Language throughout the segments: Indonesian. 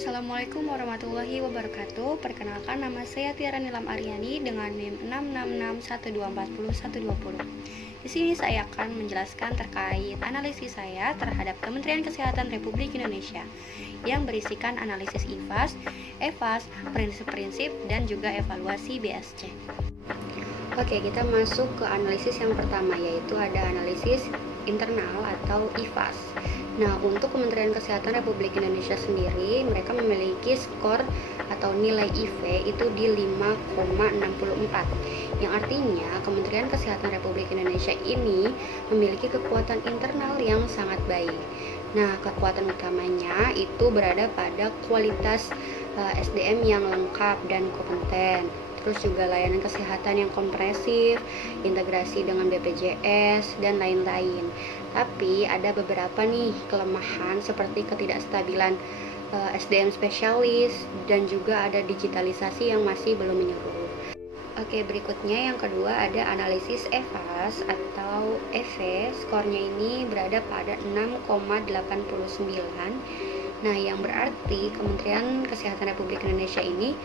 Assalamualaikum warahmatullahi wabarakatuh. Perkenalkan, nama saya Tiara Nilam Aryani dengan NIM 6661240. Di sini saya akan menjelaskan terkait analisis saya terhadap Kementerian Kesehatan Republik Indonesia yang berisikan analisis IFAS, EVAS, prinsip-prinsip, dan juga evaluasi BSC. Oke, kita masuk ke analisis yang pertama, yaitu ada analisis internal atau IFAS. Nah, untuk Kementerian Kesehatan Republik Indonesia sendiri, mereka memiliki skor atau nilai IV itu di 5,64, yang artinya Kementerian Kesehatan Republik Indonesia ini memiliki kekuatan internal yang sangat baik. Nah, kekuatan utamanya itu berada pada kualitas SDM yang lengkap dan kompeten, terus juga layanan kesehatan yang komprehensif, integrasi dengan BPJS, dan lain-lain. Tapi ada beberapa nih kelemahan seperti ketidakstabilan SDM spesialis dan juga ada digitalisasi yang masih belum menyeluruh. Oke, berikutnya yang kedua ada analisis EVAS atau EV. Skornya ini berada pada 6,89. Nah, yang berarti Kementerian Kesehatan Republik Indonesia ini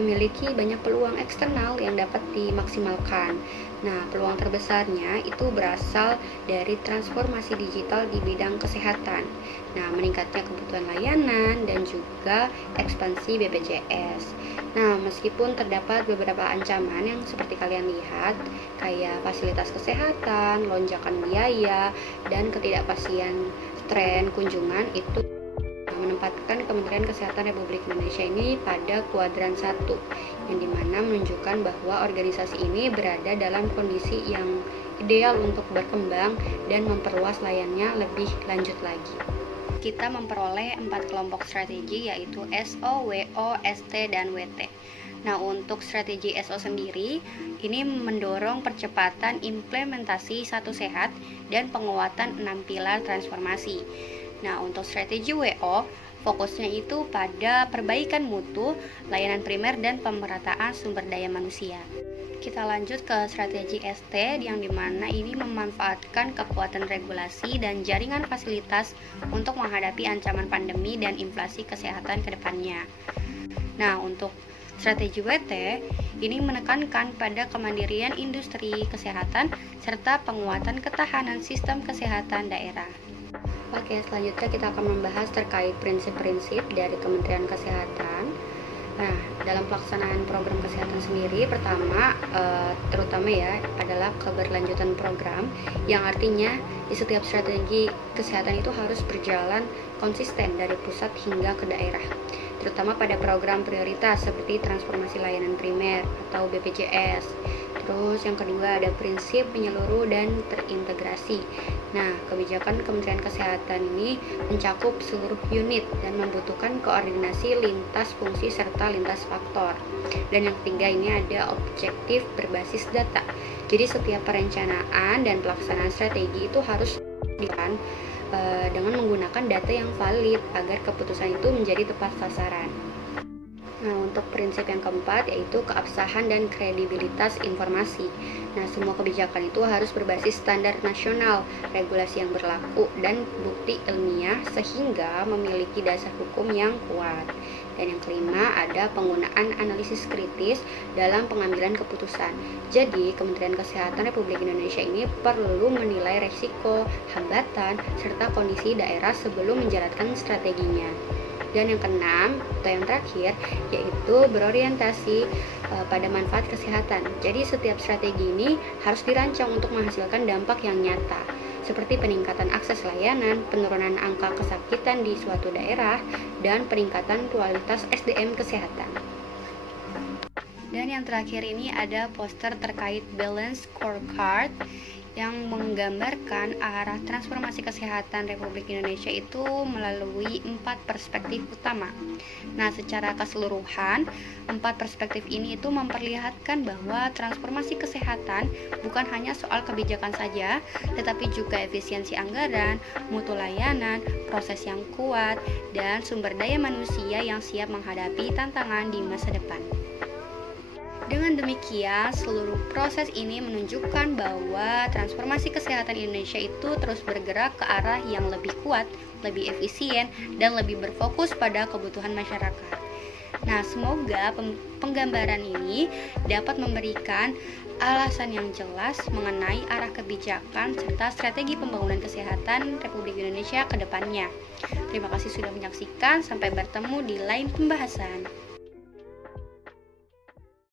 memiliki banyak peluang eksternal yang dapat dimaksimalkan. Nah, peluang terbesarnya itu berasal dari transformasi digital di bidang kesehatan. Nah, meningkatnya kebutuhan layanan dan juga ekspansi BPJS. Nah, meskipun terdapat beberapa ancaman yang seperti kalian lihat, kayak fasilitas kesehatan, lonjakan biaya, dan ketidakpastian tren kunjungan itu menempatkan Kementerian Kesehatan Republik Indonesia ini pada kuadran 1, yang dimana menunjukkan bahwa organisasi ini berada dalam kondisi yang ideal untuk berkembang dan memperluas layannya lebih lanjut lagi. Kita memperoleh 4 kelompok strategi, yaitu SO, WO, ST, dan WT. Nah, untuk strategi SO sendiri, ini mendorong percepatan implementasi satu sehat dan penguatan 6 pilar transformasi. Nah, untuk strategi WO, fokusnya itu pada perbaikan mutu, layanan primer, dan pemerataan sumber daya manusia. Kita lanjut ke strategi ST, yang dimana ini memanfaatkan kekuatan regulasi dan jaringan fasilitas untuk menghadapi ancaman pandemi dan inflasi kesehatan ke depannya. Nah, untuk strategi WT, ini menekankan pada kemandirian industri kesehatan serta penguatan ketahanan sistem kesehatan daerah. Oke, selanjutnya kita akan membahas terkait prinsip-prinsip dari Kementerian Kesehatan. Nah, dalam pelaksanaan program kesehatan sendiri, pertama, terutama ya, adalah keberlanjutan program, yang artinya di setiap strategi kesehatan itu harus berjalan konsisten dari pusat hingga ke daerah, terutama pada program prioritas seperti transformasi layanan primer atau BPJS. Terus yang kedua ada prinsip menyeluruh dan terintegrasi. Nah, kebijakan Kementerian Kesehatan ini mencakup seluruh unit dan membutuhkan koordinasi lintas fungsi serta lintas faktor. Dan yang ketiga ini ada objektif berbasis data. Jadi setiap perencanaan dan pelaksanaan strategi itu harus dilakukan dengan menggunakan data yang valid agar keputusan itu menjadi tepat sasaran. Nah, untuk prinsip yang keempat yaitu keabsahan dan kredibilitas informasi. Nah, semua kebijakan itu harus berbasis standar nasional, regulasi yang berlaku, dan bukti ilmiah sehingga memiliki dasar hukum yang kuat. Dan yang kelima ada penggunaan analisis kritis dalam pengambilan keputusan. Jadi, Kementerian Kesehatan Republik Indonesia ini perlu menilai risiko, hambatan, serta kondisi daerah sebelum menjalankan strateginya. Dan yang keenam atau yang terakhir yaitu berorientasi pada manfaat kesehatan. Jadi setiap strategi ini harus dirancang untuk menghasilkan dampak yang nyata, seperti peningkatan akses layanan, penurunan angka kesakitan di suatu daerah, dan peningkatan kualitas SDM kesehatan. Dan yang terakhir ini ada poster terkait balance scorecard yang menggambarkan arah transformasi kesehatan Republik Indonesia itu melalui 4 perspektif utama. Nah, secara keseluruhan, 4 perspektif ini itu memperlihatkan bahwa transformasi kesehatan bukan hanya soal kebijakan saja, tetapi juga efisiensi anggaran, mutu layanan, proses yang kuat, dan sumber daya manusia yang siap menghadapi tantangan di masa depan. Dengan demikian, seluruh proses ini menunjukkan bahwa transformasi kesehatan Indonesia itu terus bergerak ke arah yang lebih kuat, lebih efisien, dan lebih berfokus pada kebutuhan masyarakat. Nah, semoga penggambaran ini dapat memberikan alasan yang jelas mengenai arah kebijakan serta strategi pembangunan kesehatan Republik Indonesia ke depannya. Terima kasih sudah menyaksikan, sampai bertemu di lain pembahasan.